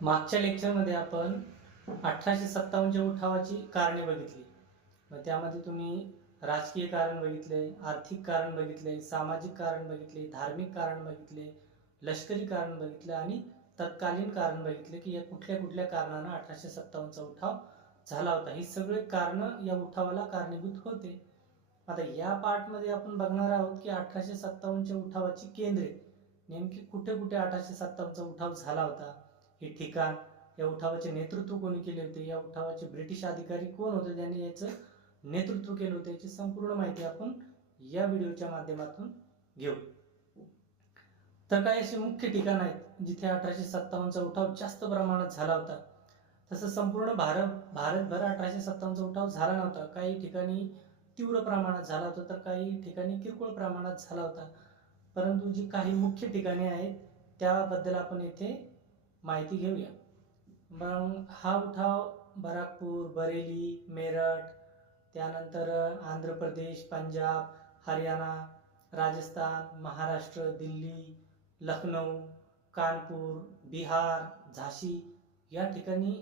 मागच्या लेक्चरमध्ये आपण अठराशे सत्तावन्नच्या उठावाची कारणे बघितली. मग त्यामध्ये तुम्ही राजकीय कारण बघितले आर्थिक कारण बघितले सामाजिक कारण बघितले धार्मिक कारण बघितले लष्करी कारण बघितलं आणि तत्कालीन कारण बघितले की या कुठल्या कुठल्या कारणानं अठराशे सत्तावन्नचा उठाव झाला होता. ही सगळे कारणं या उठावाला कारणीभूत होते. आता या पार्टमध्ये आपण बघणार आहोत की अठराशे सत्तावन्नच्या उठावाची केंद्रे नेमकी कुठे कुठे अठराशे सत्तावन्नचा उठाव झाला होता. हे ठिकाण या उठावाचे नेतृत्व कोणी केले होते? या उठावाचे ब्रिटिश अधिकारी कोण होते? ज्यांनी याचं नेतृत्व केलं होतं याची संपूर्ण माहिती आपण या व्हिडिओच्या माध्यमातून घेऊ. तर काही अशी मुख्य ठिकाण आहेत जिथे अठराशे सत्तावन्नचा उठाव जास्त प्रमाणात झाला होता. तसं संपूर्ण भारत भारतभर अठराशे सत्तावन्नचा उठाव झाला नव्हता. काही ठिकाणी तीव्र प्रमाणात झाला होता तर काही ठिकाणी किरकोळ प्रमाणात झाला होता. परंतु जी काही मुख्य ठिकाणे आहेत त्याबद्दल आपण येथे माहिती घेऊया. मग हा उठाव बराकपूर बरेली मेरठ त्यानंतर आंध्र प्रदेश पंजाब हरियाणा राजस्थान महाराष्ट्र दिल्ली लखनौ कानपूर बिहार झाशी या ठिकाणी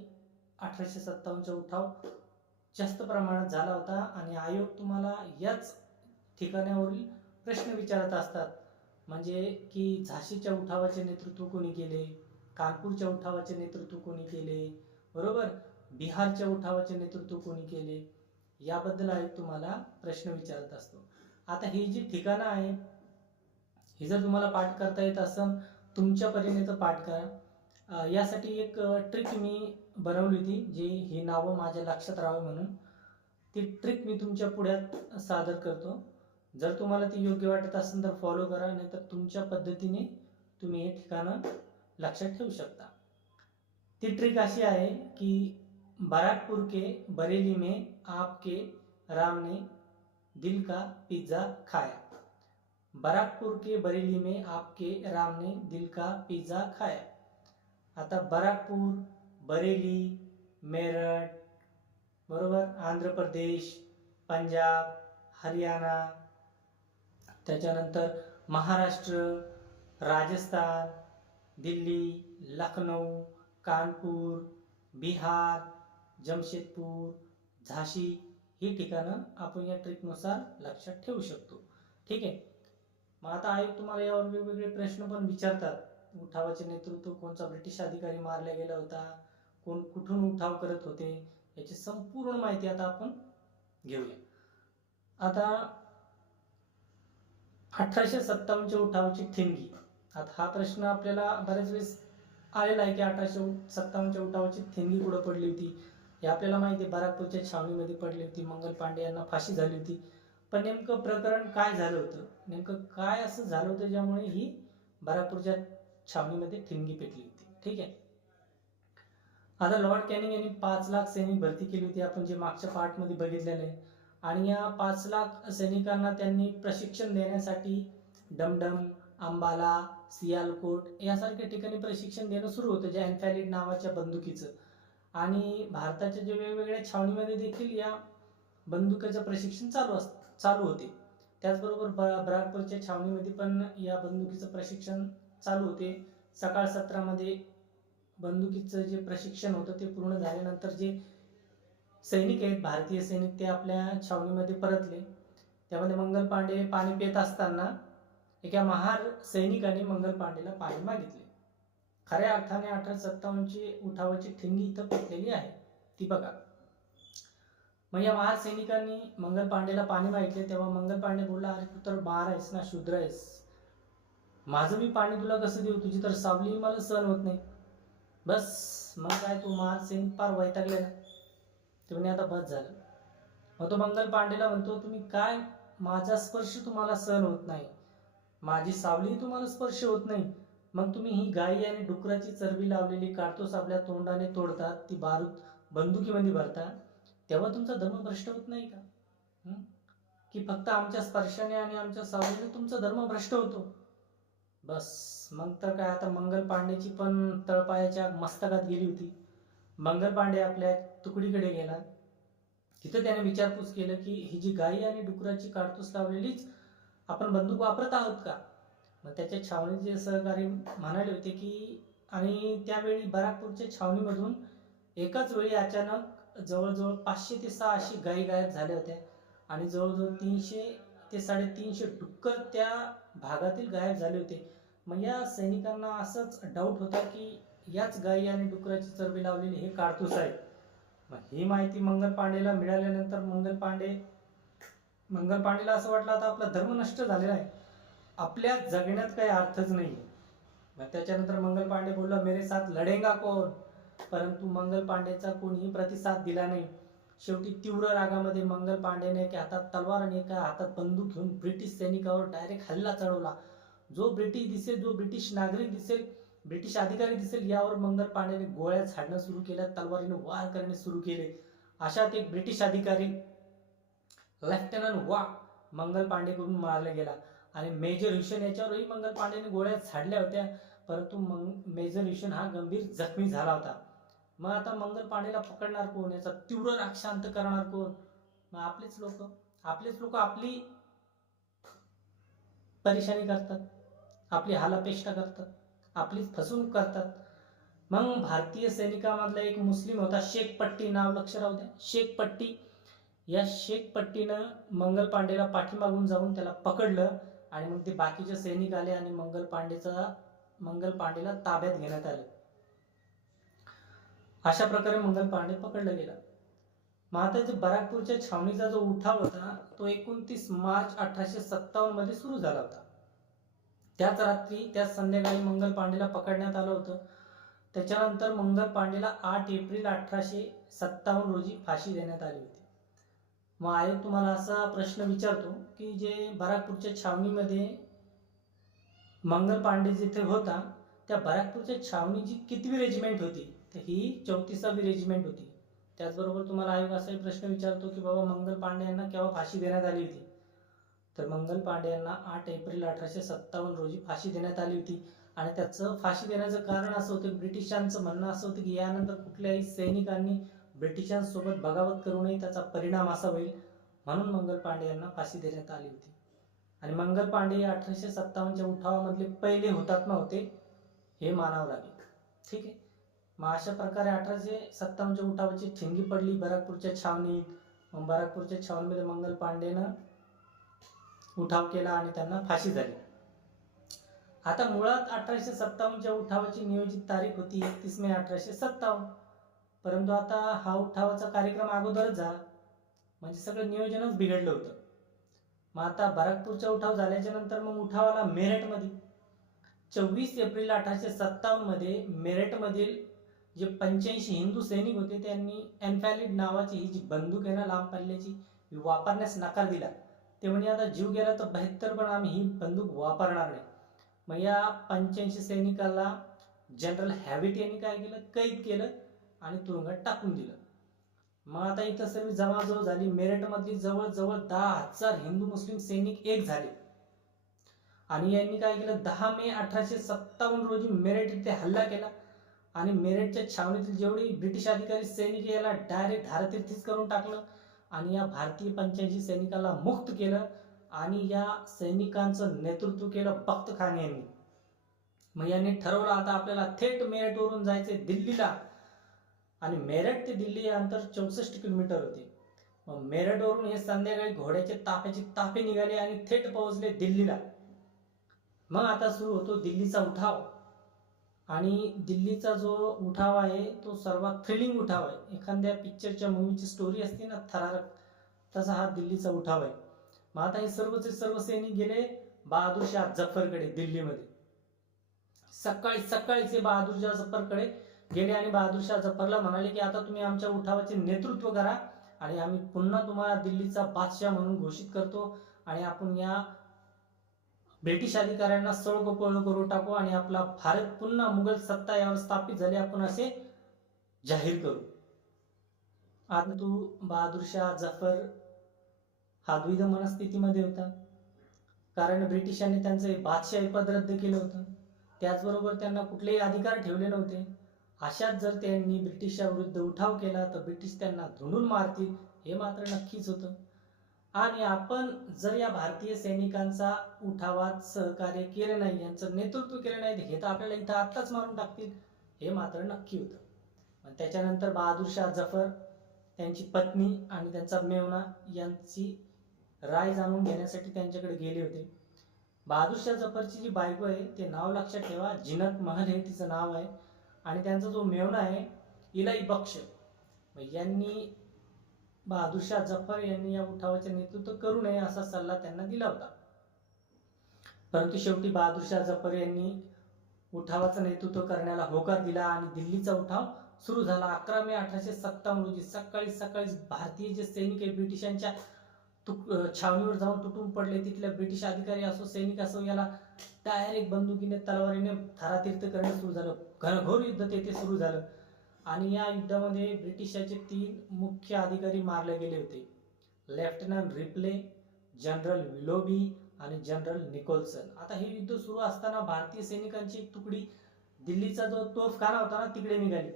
अठराशे सत्तावन्नचा उठाव जास्त प्रमाणात झाला होता आणि आयोग तुम्हाला याच ठिकाणावरील प्रश्न विचारत असतात. म्हणजे की झाशीच्या उठावाचे नेतृत्व कोणी केले? कानपूरच्या उठावाचे नेतृत्व कोणी केले? बरोबर? बिहारच्या उठावाचे नेतृत्व कोणी केले? याबद्दल आयोग तुम्हाला प्रश्न विचारत असतो. आता ही जी ठिकाणं आहे ही जर तुम्हाला पाठ करता येत असेल तुमच्या परीने तर पाठ करा. यासाठी एक ट्रिक मी बनवली होती जी ही नावं माझ्या लक्षात राहावी म्हणून. ती ट्रिक मी तुमच्या पुढ्यात सादर करतो. जर तुम्हाला ती योग्य वाटत असेल तर फॉलो करा नाहीतर तुमच्या पद्धतीने तुम्ही हे ठिकाणं लक्षात ठेवू शकता. ती ट्रिक अशी आहे की बराकपुर के बरेली में आपके राम ने दिल का पिज़्ज़ा खाया. बराकपुर के बरेली में आपके राम ने दिल का पिज़्ज़ा खाया. आता बराकपूर बरेली, मेरठ, बरोबर, आंध्र प्रदेश, पंजाब, हरियाणा महाराष्ट्र, राजस्थान दिल्ली लखनऊ कानपूर बिहार जमशेदपूर झाशी ही ठिकाणं आपण या ट्रिपनुसार लक्षात ठेवू शकतो. ठीक आहे? मग आता आयोग तुम्हाला यावर वेगवेगळे प्रश्न पण विचारतात. उठावाचे नेतृत्व कोणचा ब्रिटिश अधिकारी मारला गेला होता? कोण कुठून उठाव करत होते? याची संपूर्ण माहिती आता आपण घेऊया. आता अठराशे सत्तावन्नच्या उठावाची ठिणगी. आता हा प्रश्न आपल्याला बऱ्याच वेळेस आलेला आहे की अठराशे सत्तावन्नच्या उठावाची ठिणगी कुठं पडली होती? हे आपल्याला माहिती आहे बराकपूरच्या छावणीमध्ये पडली होती मंगल पांडे यांना फाशी झाली होती. पण नेमकं प्रकरण काय झालं होतं? नेमकं काय असं झालं होतं ज्यामुळे ही बराकपूरच्या छावणीमध्ये ठिणगी पेटली होती? ठीक आहे. आता लॉर्ड कॅनिंग यांनी पाच लाख सैनिक भरती केली होती आपण जे मागच्या पार्टमध्ये बघितलेलं आहे. आणि या पाच लाख सैनिकांना त्यांनी प्रशिक्षण देण्यासाठी डमडम अंबाला सियालकोट यासारख्या ठिकाणी प्रशिक्षण देणं सुरू होतं ज्या एन्फॅलिड नावाच्या बंदुकीचं. आणि भारताच्या जे वेगवेगळ्या छावणीमध्ये देखील या बंदुकीचं प्रशिक्षण चालू अस चालू होते. त्याचबरोबर ब बराकपूरच्या छावणीमध्ये पण या बंदुकीचं प्रशिक्षण चालू होते. सकाळ सत्रामध्ये बंदुकीचं जे प्रशिक्षण होतं ते पूर्ण झाल्यानंतर जे सैनिक आहेत भारतीय सैनिक ते आपल्या छावणीमध्ये परतले. त्यामध्ये मंगल पांडे पाणी पित असताना एका महार सैनिकाने मंगल पांडेला पाणी मागितले खऱ्या अर्थाने अठराशे सत्तावन्नची उठावाची ठिंगी इथं पेटलेली आहे. ती बघा. मग या महार सैनिकांनी मंगल पांडेला पाणी मागितले तेव्हा मंगल पांडे बोलला अरे तू तर बार आहेस ना शूद्र आहेस. माझं मी पाणी तुला कसं देऊ? तुझी तर सावली मला सहन होत नाही. बस मग काय तू महार सैनिक फार वैतागले तुम्ही आता बस झालं. मग तो मंगल पांडेला म्हणतो तुम्ही काय? माझा स्पर्श तुम्हाला सहन होत नाही. माझी सावली तुम्हाला स्पर्श होत नाही. मग तुम्ही ही गाई आणि डुकराची चरबी लावलेली काढतोस आपल्या तोंडाने तोडतात ती बारूद बंदुकीमध्ये भरता तेव्हा तुमचा धर्म भ्रष्ट होत नाही का? की फक्त आमच्या स्पर्शाने आणि आमच्या सावलीने तुमचा धर्म भ्रष्ट होतो? बस मग तर काय आता मंगल पांडेची पण तळपायाच्या मस्तकात गेली होती. मंगल पांडे आपल्या तुकडीकडे गेला. तिथं त्याने विचारपूस केलं की ही जी गाई आणि डुकराची काडतूस लावलेलीच आपण बंदूक वापरत आहोत का? मग त्याच्या छावणीचे सहकारी म्हणाले होते की आणि त्यावेळी बराकपूरच्या छावणीमधून एकाच वेळी अचानक जवळजवळ पाचशे ते सहाशे गायी गायब झाल्या होत्या आणि जवळजवळ तीनशे ते साडेतीनशे डुक्कर त्या भागातील गायब झाले होते. मग या सैनिकांना असंच डाऊट होता की याच गायी आणि डुकराची चरबी लावलेली हे कारतूस आहे. मग ही माहिती मंगल पांडेला मिळाल्यानंतर मंगल पांडे मंगल पांडेला असं वाटलं आता आपला धर्म नष्ट झालेला आहे. आपल्या जगण्यात काही अर्थच नाही मग त्याच्यानंतर मंगल पांडे बोलला मेरे साथ लढेगा कोण परंतु मंगल पांडेचा कोणीही प्रतिसाद दिला नाही. शेवटी तीव्र रागामध्ये मंगल पांडेने एका हातात तलवार आणि एका हातात बंदूक घेऊन ब्रिटिश सैनिकावर डायरेक्ट हल्ला चढवला. जो ब्रिटिश दिसेल जो ब्रिटिश नागरिक दिसेल ब्रिटिश अधिकारी दिसेल यावर मंगल पांडेने गोळ्या झाडणं सुरू केल्या तलवारीने वार करणे सुरू केले. अशात एक ब्रिटिश अधिकारी लेफ्टनंट वा मंगल पांडेकडून मारला गेला. आणि मेजर हुशन याच्यावरही मंगल पांडेने गोळ्या झाडल्या होत्या. परंतु मंग मेजर हुशन हा गंभीर जखमी झाला होता. मग आता मंगल पांडेला पकडणार कोण? याचा तीव्र राग शांत करणार कोण? मग आपलेच लोक आपलेच लोक आपली परेशानी करतात. आपली हालापेष्टा करतात. आपलीच फसवणूक करतात. मग भारतीय सैनिकामधला एक मुस्लिम होता शेख पट्टी नाव लक्ष राहू द्या. शेख पट्टी या शेख पट्टीनं मंगल पांडेला पाठीमागून जाऊन त्याला पकडलं आणि मग ते बाकीचे सैनिक आले आणि मंगल पांडेचा मंगल पांडेला ताब्यात घेण्यात आलं. अशा प्रकारे मंगल पांडे पकडला गेला. मग बराकपूरच्या छावणीचा जो उठाव होता तो एकोणतीस मार्च अठराशे सत्तावन्नमध्ये सुरू झाला होता. त्याच रात्री त्याच संध्याकाळी मंगल पांडेला पकडण्यात आलं होतं. त्याच्यानंतर मंगल पांडेला आठ एप्रिल अठराशे सत्तावन्न रोजी फाशी देण्यात आली होती. मग आयोग तुम्हाला असा प्रश्न विचारतो की जे बराकपूरच्या छावणीमध्ये मंगल पांडे जिथे होता त्या बराकपूरच्या छावणीची कितवी रेजिमेंट होती? तर ही चौतीसावी रेजिमेंट होती. त्याचबरोबर तुम्हाला आयोग असाही प्रश्न विचारतो की बाबा मंगल पांडे यांना केव्हा फाशी देण्यात आली होती? तर मंगल पांडे यांना आठ एप्रिल अठराशे सत्तावन्न रोजी फाशी देण्यात आली होती. आणि त्याचं फाशी देण्याचं कारण असं होतं ब्रिटिशांचं म्हणणं असं होतं की यानंतर कुठल्याही सैनिकांनी ब्रिटिशांसोबत बगावत करू नये त्याचा परिणाम असा होईल म्हणून मंगल पांडे यांना फाशी देण्यात आली होती. आणि मंगल पांडे हे अठराशे सत्तावन्नच्या उठावामधले पहिले हुतात्मा होते हे मानावं लागेल. ठीक आहे? मग अशा प्रकारे अठराशे सत्तावन्नच्या उठावाची ठिंगी पडली बराकपूरच्या छावणीत. मग बराकपूरच्या छावणीमध्ये मंगल पांडेनं उठाव केला आणि त्यांना फाशी झाली. आता मुळात अठराशे सत्तावन्नच्या उठावाची नियोजित तारीख होती एकतीस मे अठराशे सत्तावन्न. परंतु आता हा उठावाचा कार्यक्रम अगोदरच झाला. म्हणजे सगळं नियोजनच बिघडलं होतं. मग आता बराकपूरचा उठाव झाल्याच्यानंतर मग उठावाला मेरठमध्ये. चोवीस एप्रिल अठराशे सत्तावन्नमध्ये मेरठमधील जे पंच्याऐंशी हिंदू सैनिक होते त्यांनी एन्फॅलिड नावाची ही जी बंदूक आहे ना लांब पल्ल्याची वापरण्यास नकार दिला. ते म्हणजे आता जीव गेला तर बेहत्तर पण आम्ही ही बंदूक वापरणार नाही. मग या पंच्याऐंशी सैनिकाला जनरल हॅबिट यांनी काय केलं? कैद केलं. आणि तुरुंगात टाकून दिलं. मग आता इथं सर्व जमाजवळ झाली. मेरठमधली जवळजवळ दहा हजार हिंदू मुस्लिम सैनिक एक झाले. आणि यांनी काय केलं? दहा मे अठराशे सत्तावन्न रोजी मेरठ इथे हल्ला केला. आणि मेरठच्या छावणीतील जेवढी ब्रिटिश अधिकारी सैनिक याला डायरेक्ट धारतीर्थीच करून टाकलं आणि या भारतीय पंच्याऐंशी सैनिकाला मुक्त केलं आणि या सैनिकांचं नेतृत्व केलं बख्त खान यांनी. मग यांनी ठरवलं आता आपल्याला थेट मेरठवरून जायचे दिल्लीला. आणि मेरठ ते दिल्ली हे अंतर चौसष्ट किलोमीटर होते. मग मेरठवरून हे संध्याकाळी घोड्याचे ताफ्याचे ताफे निघाले आणि थेट पोहोचले दिल्लीला. मग आता सुरू होतो दिल्लीचा उठाव. आणि दिल्लीचा जो उठाव आहे तो सर्वात थ्रिलिंग उठाव आहे. एखाद्या पिक्चरच्या मूवीची स्टोरी असते ना थरारक तसा हा दिल्लीचा उठाव आहे. मग आता हे सर्वचे सर्व सैनिक गेले बहादूरशाह जफरकडे दिल्लीमध्ये. सकाळी सकाळीचे बहादूरशाह जफरकडे गेले आणि बहादूरशाह जफरला म्हणाले की आता तुम्ही आमच्या उठावाचे नेतृत्व करा आणि आम्ही पुन्हा तुम्हाला दिल्लीचा बादशाह म्हणून घोषित करतो आणि आपण या ब्रिटिश अधिकाऱ्यांना सळगोपळ करून टाकू आणि आपला भारत पुन्हा मुघल सत्ता यावर स्थापित झाले आपण असे जाहीर करू. आता तू बहादूरशाह जफर हा द्विध मनस्थितीमध्ये होता कारण ब्रिटिशांनी त्यांचं बादशाही पद रद्द केलं होतं. त्याचबरोबर त्यांना कुठलेही अधिकार ठेवले नव्हते. अशात जर त्यांनी ब्रिटिशाविरुद्ध उठाव केला तर ब्रिटिश त्यांना धुंडून मारतील हे मात्र नक्कीच होतं. आणि आपण जर या भारतीय सैनिकांचा उठावात सहकार्य केलं नाही यांचं नेतृत्व केलं नाही हे तर आपल्याला इथं आत्ताच मारून टाकतील हे मात्र नक्की होतं. पण त्याच्यानंतर बहादूर शाह जफर त्यांची पत्नी आणि त्यांचा मेवणा यांची राय जाणून घेण्यासाठी त्यांच्याकडे गेले होते. बहादूर शाह जफरची जी बायको आहे ते नाव लक्षात ठेवा जिनत महल हे तिचं नाव आहे. आणि त्यांचा जो मेवणा आहे इलाई बक्ष. यांनी बहादुरशाह जफर यांनी या उठावाचे नेतृत्व करू नये असा सल्ला त्यांना दिला होता. परंतु शेवटी बहादुरशाह जफर यांनी उठावाचं नेतृत्व करण्याला होकार दिला आणि दिल्लीचा उठाव सुरू झाला. अकरा मे अठराशे सत्तावन्न रोजी सकाळी सकाळी भारतीय जे सैनिक आहे ब्रिटिशांच्या छावणीवर जाऊन तुटून पडले तिथल्या ब्रिटिश अधिकारी असो सैनिक असो याला डायरेक्ट बंदुकीने तलवारीने थारातीर्थ करणं सुरू झालं. घनघोर युद्ध तेथे सुरू झालं. आणि या युद्धामध्ये ब्रिटिशाचे तीन मुख्य अधिकारी मारले गेले होते. लेफ्टनंट रिप्ले जनरल विलोबी आणि जनरल निकोल्सन. आता हे युद्ध सुरू असताना भारतीय सैनिकांची एक तुकडी दिल्लीचा जो तोफखाना होता ना तिकडे निघाली.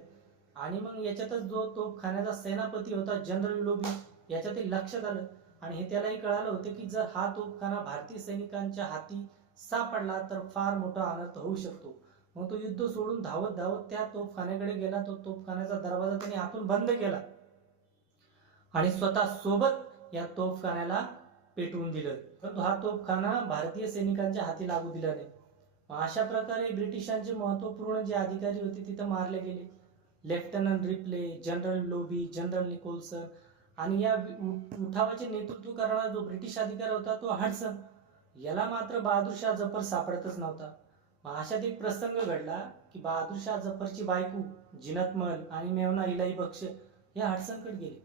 आणि मग याच्यातच जो तोफखान्याचा सेनापती होता जनरल विलोबी याच्यात लक्षात आलं आणि हे त्यालाही कळालं होतं की जर हा तोफखाना भारतीय सैनिकांच्या हाती सापडला तर फार मोठा अनर्थ होऊ शकतो. मग तो युद्ध सोडून धावत धावत त्या तोफखान्याकडे गेला. तो तोफखान्याचा दरवाजा त्याने आतून बंद केला आणि स्वतः सोबत या तोफखान्याला पेटवून दिलं. परंतु हा तोफखाना भारतीय सैनिकांच्या हाती लागू दिला नाही. अशा प्रकारे ब्रिटिशांचे महत्त्वपूर्ण जे अधिकारी होते तिथं मारले गेले. Lieutenant Ripley general lobby general Nicholson आणि या उठावाचे नेतृत्व करणारा जो ब्रिटिश अधिकारी होता तो हडसन याला मात्र बहादूरशाह जफर सापडतच नव्हता. मग अशात एक प्रसंग घडला की बहादूरशाह जफरची बायको जिनतमल आणि मेवना इलाई बक्ष या हडसनकडे गेले.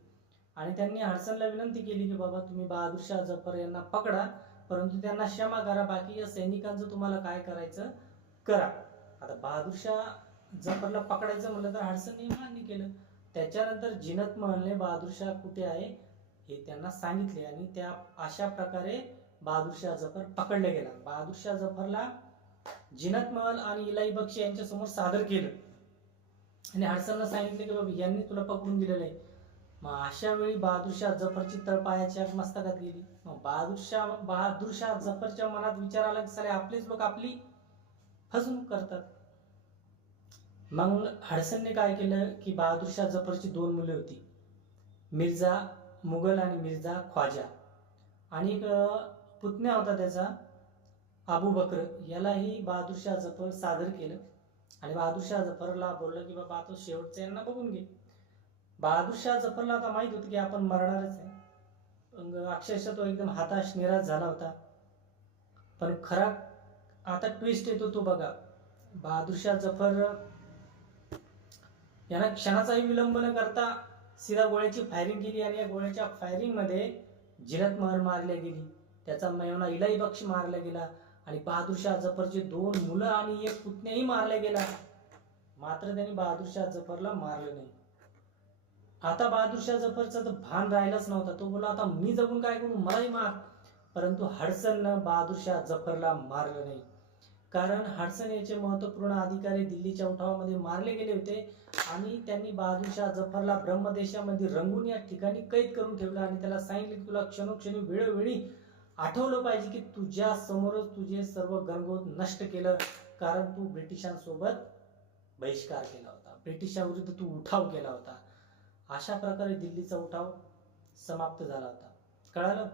आणि त्यांनी हडसनला विनंती केली की बाबा तुम्ही बहादूरशाह जफर यांना पकडा परंतु त्यांना क्षमा करा बाकी या सैनिकांचं तुम्हाला काय करायचं? करा. आता बहादूरशाह जफरला पकडायचं म्हणलं तर हडसनने मान्य केलं. त्याच्यानंतर जिनत महलने बहादूरशाह कुठे आहे हे त्यांना सांगितले आणि त्या अशा प्रकारे बहादूरशाह जफर पकडले गेला. बहादूरशाह जफरला जिनत महल आणि इलाई बक्षी यांच्या समोर सादर केलं. आणि हडसनला सांगितलं की बाबा यांनी तुला पकडून दिलेलं आहे. मग अशा वेळी बहादूरशाह जफरची तळपायाच्या मस्तकात गेली. मग बहादूरशाह बहादूरशाह जफरच्या मनात विचार आला की साले आपलेच लोक आपली फसवणूक करतात. मग हडसनने काय केलं की बहादूरशाह जफरची दोन मुले होती. मिर्झा मुघल आणि मिर्झा ख्वाजा. आणि एक पुतण्या होता त्याचा अबू बकर. यालाही बहादूरशाह जफर सादर केलं. आणि बहादूरशाह जफरला बोललं की बाबा तो शेवटचं यांना बघून घे. बहादूरशाह जफरला आता माहीत होतं की आपण मरणारच आहे. मग अक्षरशः तो एकदम हाताश निराश झाला होता. पण खरा आता ट्विस्ट येतो तो बघा. बहादूरशाह जफर यानं क्षणाचाही विलंब न करता सीधा गोळ्याची फायरिंग केली आणि या गोळ्याच्या फायरिंगमध्ये जिरत महर मारल्या गेली. त्याचा मेवणा इलाई बक्ष मारला गेला आणि बहादूरशाह जफरचे दोन मुलं आणि एक पुतण्याही मारल्या गेला. मात्र त्यांनी बहादूरशाह जफरला मारलं नाही. आता बहादूरशाह जफरचा तर भान राहिलाच नव्हता. तो बोला आता मी जगून काय करू? मलाही मार. परंतु हडसननं बहादूरशाह जफरला मारलं नाही. कारण हडसन याचे महत्त्वपूर्ण अधिकारी दिल्लीच्या उठावामध्ये मारले गेले होते आणि त्यांनी बहादूरशाह जफरला ब्रह्मदेशामध्ये रंगून या ठिकाणी कैद करून ठेवलं आणि त्याला सांगितलं की तुला क्षणोक्षणी वेळोवेळी आठवलं पाहिजे की तुझ्या समोरच तुझे सर्व गणगोत नष्ट केलं कारण तू ब्रिटिशांसोबत बहिष्कार केला होता. ब्रिटिशांविरुद्ध तू उठाव केला होता. अशा प्रकारे दिल्लीचा उठाव समाप्त झाला होता. कळालं?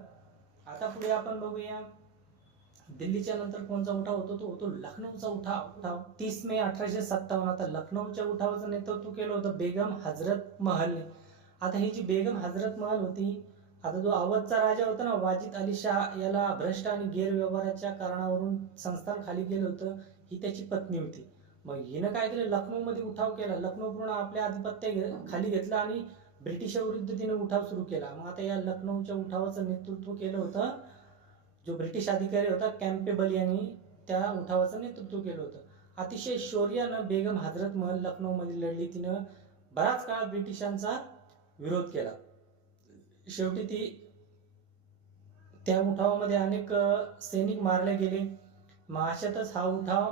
आता पुढे आपण बघूया. दिल्लीच्या नंतर कोणचा उठाव होतो? तो होतो लखनौचा उठाव. उठाव तीस मे अठराशे सत्तावन्न. आता लखनौच्या उठावाचं नेतृत्व केलं होतं बेगम हजरत महलने. आता ही जी बेगम हजरत महल होती आता जो अवधचा राजा होता ना वाजिद अली शाह याला भ्रष्ट आणि गैरव्यवहाराच्या कारणावरून संस्थान खाली गेलं होतं ही त्याची पत्नी होती. मग हिनं काय केलं? लखनौमध्ये उठाव केला. लखनौ पूर्ण आपल्या आधिपत्य खाली घेतलं आणि ब्रिटिशाविरुद्ध तिने उठाव सुरू केला. मग आता या लखनौच्या उठावाचं नेतृत्व केलं होतं जो ब्रिटिश अधिकारी होता कॅम्पेबल यांनी त्या उठावाचं नेतृत्व केलं होतं. अतिशय शौर्यानं बेगम हजरत महल लखनौमध्ये लढली. तिनं बराच काळ ब्रिटिशांचा विरोध केला. शेवटी ती त्या उठावामध्ये अनेक सैनिक मारले गेले. मग अशातच हा उठाव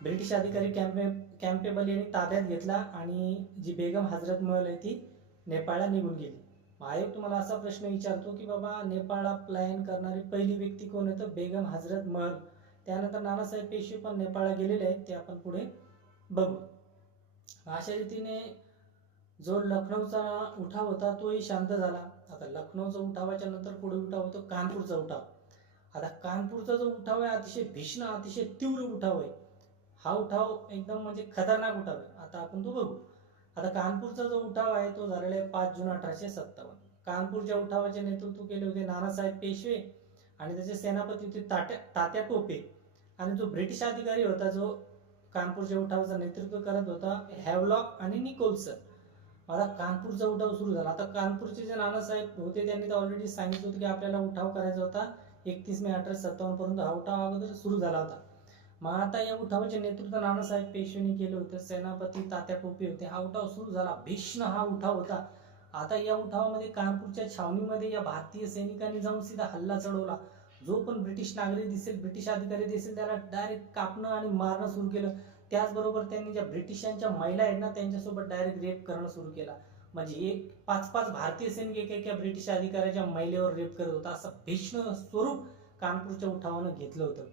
ब्रिटिश अधिकारी कॅम्पे कॅम्पेबल यांनी ताब्यात घेतला आणि जी बेगम हजरत महल आहे ती नेपाळला निघून गेली. आयोग तुम्हाला असा प्रश्न विचारतो की बाबा नेपाळला प्लॅन करणारी पहिली व्यक्ती कोण आहे? तर बेगम हजरत महल. त्यानंतर नानासाहेब पेशवे पण नेपाळला गेलेले आहेत. ते आपण पुढे बघू. अशा रीतीने जो लखनौचा उठाव होता तोही शांत झाला. आता लखनौचा उठावाच्या नंतर पुढे उठाव होतो कानपूरचा उठाव. आता कानपूरचा जो उठाव आहे अतिशय भीषण अतिशय तीव्र उठाव आहे. हा उठाव एकदम म्हणजे खतरनाक उठाव आहे. आता आपण तो बघू. आता कानपूरचा जो उठाव आहे तो झालेला आहे पाच जून अठराशे सत्तावन्न. कानपूरच्या उठावाचे नेतृत्व केले होते नानासाहेब पेशवे आणि त्याचे सेनापती होते तात्या तात्या टोपे आणि जो ब्रिटिश अधिकारी होता जो कानपूरच्या उठावाचं नेतृत्व करत होता हॅवलॉक आणि निकोल्सन. आता कानपूरचा उठाव सुरू झाला. आता कानपूरचे जे नानासाहेब होते त्यांनी तर ऑलरेडी सांगितलं होतं की आपल्याला उठाव करायचा होता. एकतीस मे अठराशे सत्तावन्न पर्यंत हा उठाव अगोदर सुरू झाला होता. मग आता या उठावाचे नेतृत्व नानासाहेब पेशवेने केलं होतं. सेनापती तात्या टोपे होते. हा उठाव सुरू झाला. भीष्ण हा उठाव होता. आता या उठावामध्ये कानपूरच्या छावणीमध्ये या भारतीय सैनिकांनी जाऊन सीधा हल्ला चढवला. जो पण ब्रिटिश नागरिक दिसेल ब्रिटिश अधिकारी दिसेल त्याला डायरेक्ट कापणं आणि मारणं सुरू केलं. त्याचबरोबर त्यांनी ज्या ब्रिटिशांच्या महिला आहेत ना त्यांच्यासोबत डायरेक्ट रेप करणं सुरू केला. म्हणजे एक पाच पाच भारतीय सैनिक एका एका ब्रिटिश अधिकाऱ्याच्या महिलेवर रेप करत होता. असं भीष्ण स्वरूप कानपूरच्या उठावानं घेतलं होतं.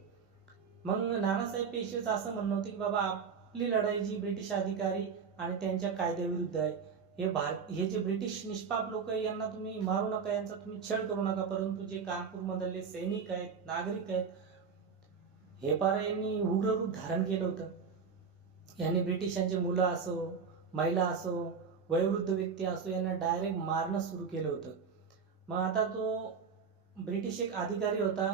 मग नानासाहेब पेशवेच असं म्हणणं होतं की बाबा आपली लढाई जी ब्रिटिश अधिकारी आणि त्यांच्या कायद्याविरुद्ध आहे हे भारत हे जे ब्रिटिश निष्पाप लोक आहे यांना तुम्ही मारू नका यांचा तुम्ही छळ करू नका परंतु जे कानपूरमधले सैनिक आहेत नागरिक आहेत हे पारा यांनी उग्र रूप धारण केलं होतं. यांनी ब्रिटिशांचे मुलं असो महिला असो वयोवृद्ध व्यक्ती असो यांना डायरेक्ट मारणं सुरू केलं होतं. मग आता तो ब्रिटिश एक अधिकारी होता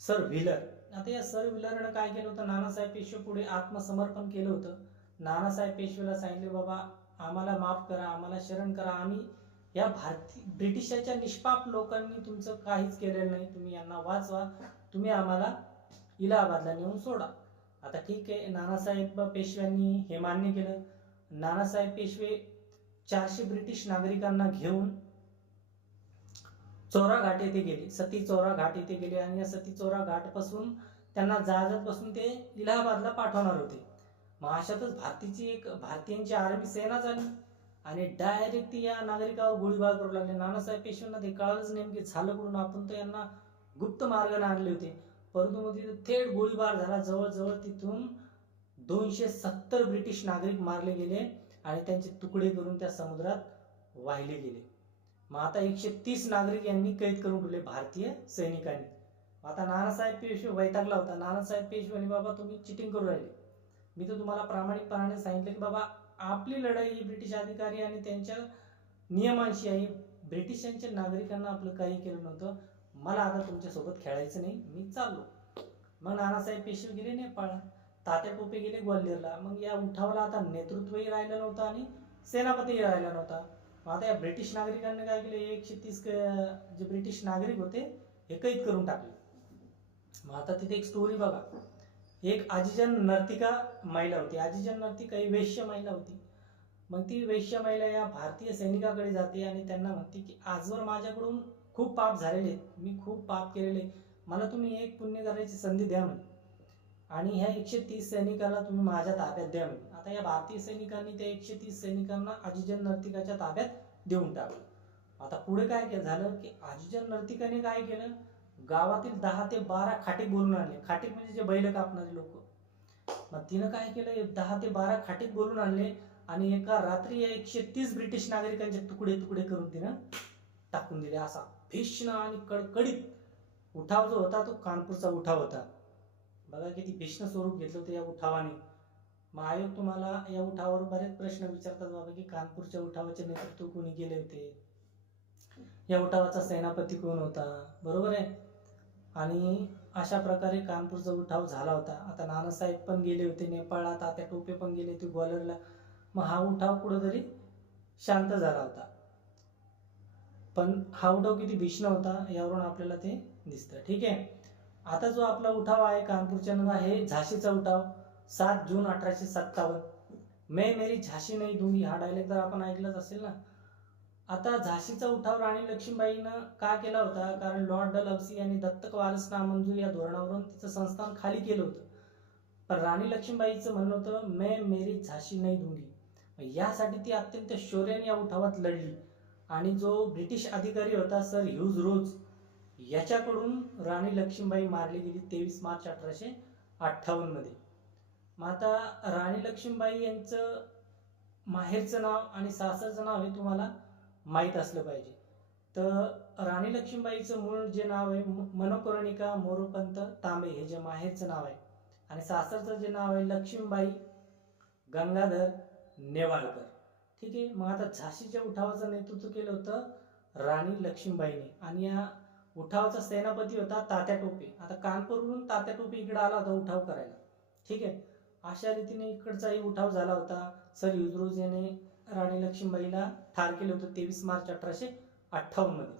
सर व्हिलर आता या सर व्हिलरनं काय केलं होतं? नानासाहेब पेशवे पुढे आत्मसमर्पण केलं होतं. नानासाहेब पेशवेला सांगितले बाबा आम्हाला माफ करा आम्हाला शरण करा. आम्ही या भारती ब्रिटिशाच्या निष्पाप लोकांनी तुमचं काहीच केलेलं नाही. तुम्ही यांना वाचवा. तुम्ही आम्हाला इलाहाबादला नेऊन सोडा. आता ठीक आहे नानासाहेब पेशव्यांनी हे मान्य केलं. नानासाहेब पेशवे चारशे ब्रिटिश नागरिकांना घेऊन चोरा घाट येथे गेले. सती चोरा घाट येथे गेले आणि या सती चोरा घाटपासून त्यांना जहाजात बसून ते इलाहाबादला पाठवणार होते. मग अशातच भारतीची एक भारतीयांची आर्मी सेना झाली. आणि डायरेक्ट ती या नागरिकावर गोळीबार करू लागले. नानासाहेब पेशव्यांना ते कळालंच नेमके झालं करून आपण तर यांना गुप्त मार्गाने आणले होते. परंतु मग तिथे थेट गोळीबार झाला. जवळजवळ तिथून दोनशे सत्तर ब्रिटिश नागरिक मारले गेले आणि त्यांचे तुकडे करून त्या समुद्रात वाहिले गेले. मग आता एकशे तीस नागरिक यांनी कैद करून ठेवले भारतीय सैनिकांनी. मग आता नानासाहेब पेशवे वैतागला होता. नानासाहेब पेशवे बाबा तुम्ही चिटिंग करू राहिले. मी तर तुम्हाला प्रामाणिकपणाने सांगितलं की बाबा आपली लढाई ही ब्रिटिश अधिकारी आणि त्यांच्या नियमांशी आहे. ब्रिटिशांच्या नागरिकांना आपलं काही केलं नव्हतं. मला आता तुमच्यासोबत खेळायचं नाही. मी चाललो. मग नानासाहेब पेशवे गेले नेपाळ. तात्या टोपे गेले ग्वाल्हेरला. मग या उठावाला आता नेतृत्वही राहिलं नव्हतं आणि सेनापतीही राहिला नव्हता. आता या ब्रिटिश नागरिकांनी काय केलं? एकशे तीस जे ब्रिटिश नागरिक होते हे कैद करून टाकले. मग आता तिथे एक स्टोरी बघा. एक आजीजन नर्तिका महिला होती. आजीजन नर्तिका ही वैश्य महिला होती. मग ती वैश्य महिला या भारतीय सैनिकाकडे जाते आणि त्यांना म्हणते की आजवर माझ्याकडून खूप पाप झालेले आहेत. मी खूप पाप केलेले मला तुम्ही एक पुण्य करायची संधी द्या म्हणे आणि ह्या एकशे तीस सैनिकाला तुम्ही माझ्या ताब्यात द्या म्हणे आता या भारतीय सैनिकांनी त्या एकशे तीस सैनिकांना अजिजन नर्तिकाच्या ताब्यात देऊन टाकलं. आता पुढे काय केलं झालं की अजिजन नर्तिकाने काय केलं? गावातील दहा ते बारा खाटीक बोलून आणले. खाटीक म्हणजे जे बैल कापणारे लोक. मग तिनं काय केलं? दहा ते बारा खाटीक बोलून आणले आणि एका रात्री या एकशे तीस ब्रिटिश नागरिकांचे तुकडे तुकडे करून तिनं टाकून दिले. असा भीष्ण आणि कडकडीत उठाव जो होता तो कानपूरचा उठाव होता. बघा किती भीष्ण स्वरूप घेतलं होतं या उठावाने. मग आयोग तुम्हाला या उठावावर बरेच प्रश्न विचारतात बाबा की कानपूरच्या उठावाचे नेतृत्व कोणी केले होते? या उठावाचा सेनापती कोण होता? बरोबर आहे. आणि अशा प्रकारे कानपूरचा उठाव झाला होता. आता नानासाहेब पण गेले होते नेपाळला तात्या टोपे पण गेले होते ग्वालरला मग हा उठाव कुठंतरी शांत झाला होता. पण हा उठाव किती भीषण होता यावरून आपल्याला ते दिसतं. ठीक आहे. आता जो आपला उठाव आहे कानपूरच्या हे झाशीचा उठाव. सात जून अठराशे सत्तावन्न. मे मेरी झाशी नाही दूंगी. हा डायलॉग तर आपण ऐकलाच असेल ना. आता झाशीचा उठाव राणी लक्ष्मीबाईनं का केला होता? कारण लॉर्ड डलहौसी यांनी दत्तक वारस नामंजूर या धोरणावरून तिचं संस्थान खाली केलं होतं. पण राणी लक्ष्मीबाईचं म्हणणं होतं मैं मेरी झाशी नाही दूंगी. यासाठी ती अत्यंत शौर्याने या उठावात लढली. आणि जो ब्रिटिश अधिकारी होता सर ह्यूज रोज याच्याकडून राणी लक्ष्मीबाई मारली गेली तेवीस मार्च अठराशे अठ्ठावन्नमध्ये. माता मग आता राणी लक्ष्मीबाई यांचं माहेरचं नाव आणि सासरचं नाव हे तुम्हाला माहीत असलं पाहिजे. तर राणी लक्ष्मीबाईचं मूळ जे नाव आहे मनोकर्णिका मोरोपंत तांबे हे जे माहेरचं नाव आहे. आणि सासरचं जे नाव आहे लक्ष्मीबाई गंगाधर नेवाळकर. ठीक आहे? मग आता झाशीच्या उठावाचं नेतृत्व केलं होतं राणी लक्ष्मीबाईने. आणि या उठावाचा सेनापती होता तात्या टोपे. आता कानपूरहून तात्या टोपे इकडे आला होता उठाव करायला. ठीक आहे? अशा रीतीने इकडचाही उठाव झाला होता. सर युजरोज याने राणी लक्ष्मीबाईला ठार केलं होतं तेवीस मार्च अठराशे अठ्ठावन्नमध्ये.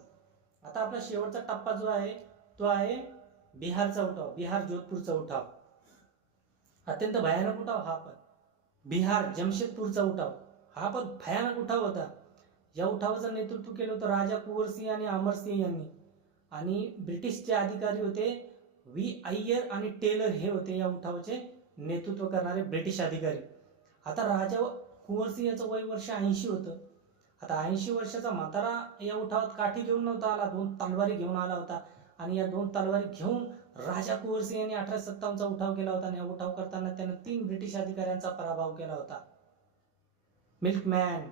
आता आपला शेवटचा टप्पा जो आहे तो आहे बिहारचा उठाव बिहार जोधपूरचा उठाव. अत्यंत भयानक उठाव हा पण. बिहार जमशेदपूरचा उठाव हा पण भयानक उठाव होता. या उठावाचं नेतृत्व केलं होतं राजा कुंवरसिंह आणि अमरसिंह यांनी. आणि ब्रिटिशचे अधिकारी होते व्ही अय्यर आणि टेलर हे होते या उठावाचे नेतृत्व करणारे ब्रिटिश अधिकारी. आता राजा कुंवरसिंह याचं वय वर्ष ऐंशी होतं. आता ऐंशी वर्षाचा म्हातारा या उठावात काठी घेऊन नव्हता आला दोन तलवारी घेऊन आला होता. आणि या दोन तलवारी घेऊन राजा कुंवरसिंह यांनी अठराशे सत्तावन्नचा उठाव केला होता आणि या उठाव करताना त्यानं तीन ब्रिटिश अधिकाऱ्यांचा पराभव केला होता. मिल्कमॅन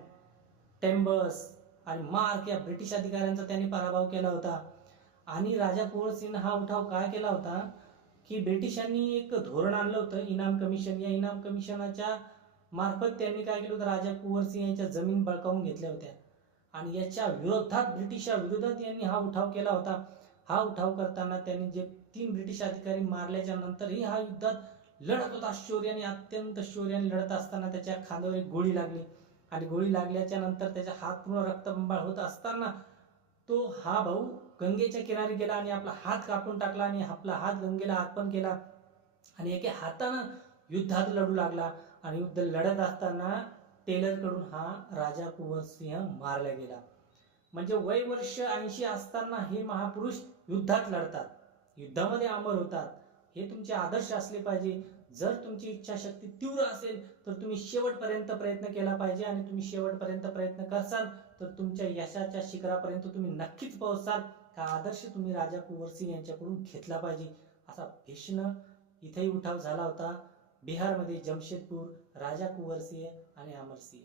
टेम्बस आणि मार्क या ब्रिटिश अधिकाऱ्यांचा त्यांनी पराभव केला होता. आणि राजा कुंवरसिंह हा उठाव काय केला होता? की ब्रिटिशांनी एक धोरण आणलं होतं इनाम कमिशन. या इनाम कमिशनाच्या मार्फत त्यांनी काय केलं होतं राजा कुंवरसिंह यांच्या जमीन बळकावून घेतल्या होत्या. आणि याच्या विरोधात ब्रिटिशा विरोधात यांनी हा उठाव केला होता. हा उठाव करताना त्यांनी जे तीन ब्रिटिश अधिकारी मारल्याच्या नंतरही हा युद्धात लढत होता. शौर्याने अत्यंत शौर्याने लढत असताना त्याच्या खांद्यावर एक गोळी लागली. आणि गोळी लागल्याच्या नंतर त्याचा हात पूर्ण रक्तबंबाळ होत असताना तो हा भाऊ गंगेच्या किनारी गेला आणि आपला हात कापून टाकला आणि आपला हात गंगेला अर्पण केला. आणि एके हातानं युद्धात लढू लागला. आणि युद्ध लढत असताना टेलरकडून हा राजा कुंवरसिंह मारला गेला. म्हणजे वय वर्ष ऐंशी असताना हे महापुरुष युद्धात लढतात. युद्धामध्ये अमर होतात. हे तुमचे आदर्श असले पाहिजे. जर तुमची इच्छाशक्ती तीव्र असेल तर तुम्ही शेवटपर्यंत प्रयत्न केला पाहिजे. आणि तुम्ही शेवटपर्यंत प्रयत्न करसाल तर तुमच्या यशाच्या शिखरापर्यंत तुम्ही नक्कीच पोहोचाल. हा आदर्श तुम्ही राजा कुंवरसिंह यांच्याकडून घेतला पाहिजे? असा भीष्ण इथेही उठाव झाला होता. बिहारमध्ये जमशेदपूर राजा कुंवरसिंह आणि अमरसिंह